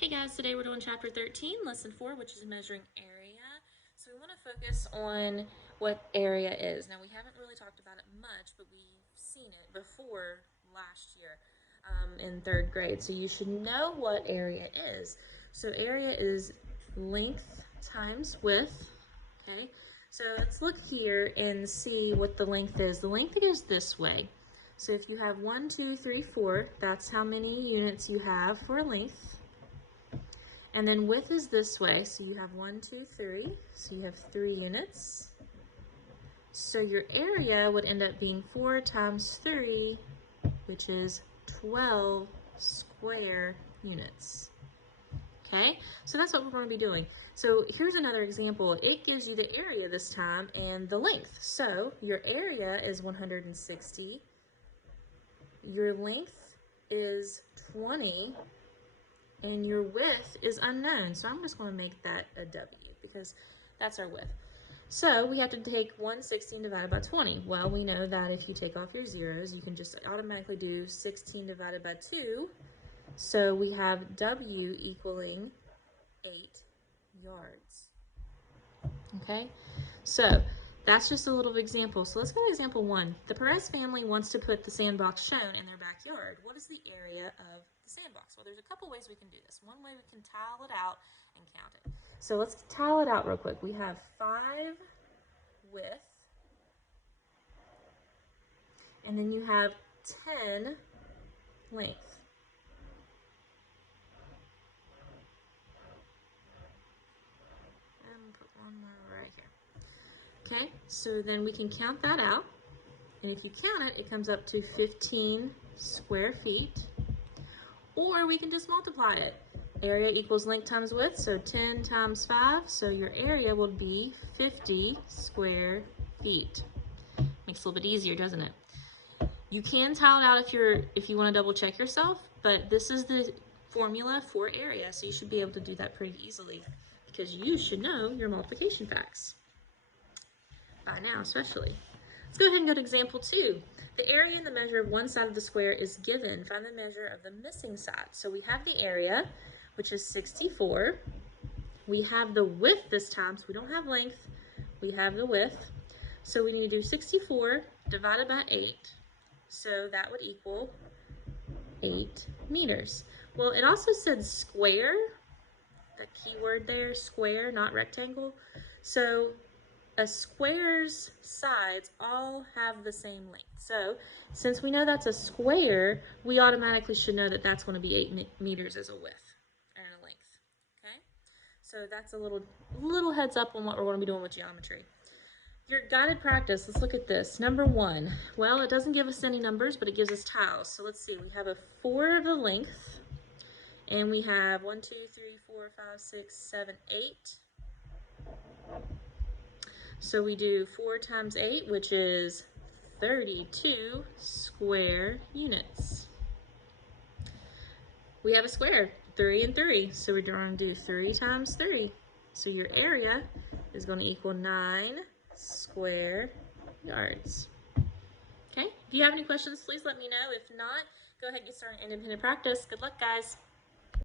Hey guys, today we're doing chapter 13, lesson 4, which is measuring area. So we want to focus on what area is. Now we haven't really talked about it much, but we've seen it before last year in 3rd grade. So you should know what area is. So area is length times width, okay? So let's look here and see what the length is. The length goes this way. So if you have 1, 2, 3, 4, that's how many units you have for length. And then width is this way, so you have 1, 2, 3, so you have 3 units. So your area would end up being 4 times 3, which is 12 square units. Okay, so that's what we're going to be doing. So here's another example. It gives you the area this time and the length. So your area is 160. Your length is 20. And your width is unknown. So I'm just going to make that a W because that's our width. So we have to take 160 and divide by 20. Well, we know that if you take off your zeros, you can just automatically do 16 divided by 2. So we have W equaling 8 yards. Okay, so that's just a little example. So let's go to example 1. The Perez family wants to put the sandbox shown in their backyard. What is the area of the sandbox? Well, there's a couple ways we can do this. One way we can tile it out and count it. So let's tile it out real quick. We have 5 width, and then you have 10 length. And put one more right here. Okay, so then we can count that out. And if you count it, it comes up to 15 square feet. Or we can just multiply it. Area equals length times width, so 10 times 5. So your area will be 50 square feet. Makes it a little bit easier, doesn't it? You can tile it out if you want to double check yourself, but this is the formula for area, so you should be able to do that pretty easily because you should know your multiplication facts. By now, especially. Let's go ahead and go to example 2. The area and the measure of one side of the square is given. Find the measure of the missing side. So we have the area, which is 64. We have the width this time, so we don't have length. We have the width. So we need to do 64 divided by 8. So that would equal 8 meters. Well, it also said square. The key word there, square, not rectangle. So a square's sides all have the same length. So since we know that's a square, we automatically should know that that's going to be 8 meters as a width and a length. Okay, so that's a little heads up on what we're going to be doing with geometry. Your guided practice, let's look at this. Number 1, well, it doesn't give us any numbers, but it gives us tiles. So let's see, we have a 4 of the length, and we have 1, 2, 3, 4, 5, 6, 7, 8. So we do 4 times 8, which is 32 square units. We have a square, 3 and 3, so we're going to do 3 times 3. So your area is going to equal 9 square yards. Okay, if you have any questions, please let me know. If not, go ahead and get started in independent practice. Good luck, guys.